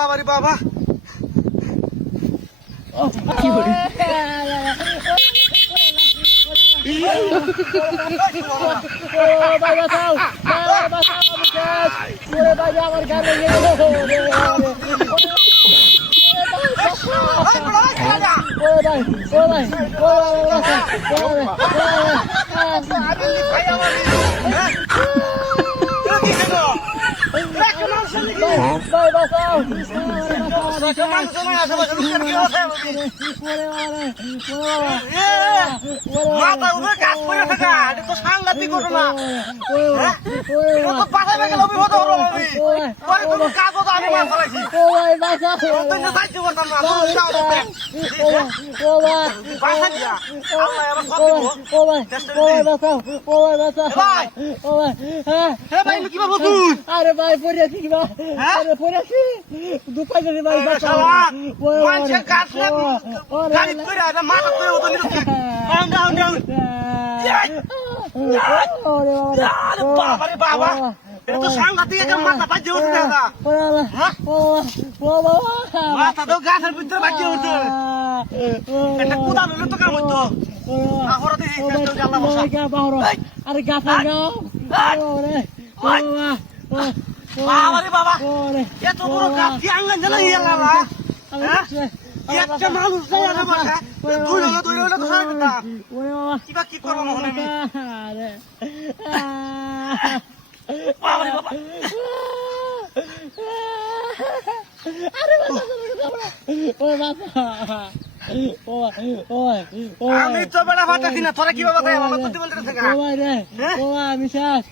বাবা রে বাবা কি করে ভাই বাঁচাও আমি শেষ ওরে ভাই আমার গানে গিয়ে ওরে ভাই মাথা উপরে কাজ করে থাকা এটা তো সাংঘাতিক ঘটনা কাজ হতো আমি মাছ ফেলাইছি সাহায্য করতাম না আরে ভাই পড়ে আছি কিবা আরে পড়ে আছি দুপাই ধরে ভাই বাঁচাও মানুষের কাজ গাড়ি করে মাথা করে হতো বাবা রে বাবা এটা তো সাংঘাতিক একটা মাথা বাজিয়ে উঠছে দাদা মাথা তো গাছের ভিতরে বাজিয়ে উঠছে এটা কোদাল হলে তো কাম হতো আরে গাছের গাও বাবা রে বাবা এত বড় গাছ কি আঙ্গান জানা ইয়েলা একটা মানুষ যায় না মাথা দুই হলো তো সারা কথা কিবা কি করবো মনে আমি বাবা রে বাবা আমি তো বেড়া ফাটাছি না তোরা কিভাবে তাই আমার বুদ্ধি বলতে থাকা আমি শেষ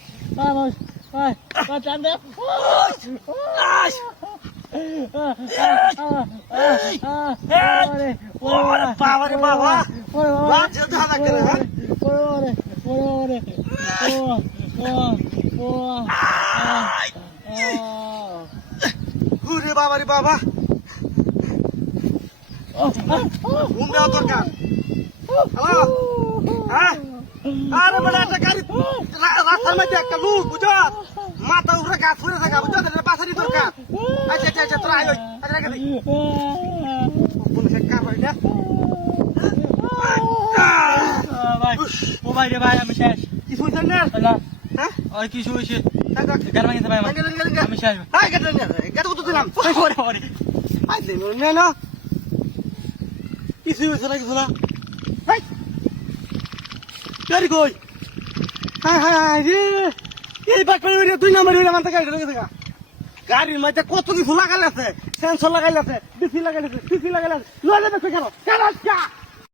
বাবা রে বাবা বাবা রে বাবা ঘুম দেওয়া দরকার আরে বেটা একটা গাড়ি রাস্তার মধ্যে একটা লোক বুঝো মাথা উপরে গাছ ফুলে থাকা বুঝো বাসারি দরকার আচ্ছা আচ্ছা তোরা আয় আচ্ছা রেখে দিই পুলিশের কার বাড়ি না ও ভাই রে ভাই আমি শেষ কিছু হয়েছে না হ্যাঁ ওই কিছু হয়েছে আমি শেষ কিছু হয়েছে না কিছু না গাড়ি কই হ্যাঁ হ্যাঁ রে এই বাটপাড়ি দুই নম্বর মানতে গাড়ি ঢুকে থাকা গাড়ির মধ্যে কত কিছু লাগাইলে আছে সেন্সর লাগাইলে আছে ডিসি লাগাইলে আছে সিসি লাগাইলে আছে লয়ে যাবে কেন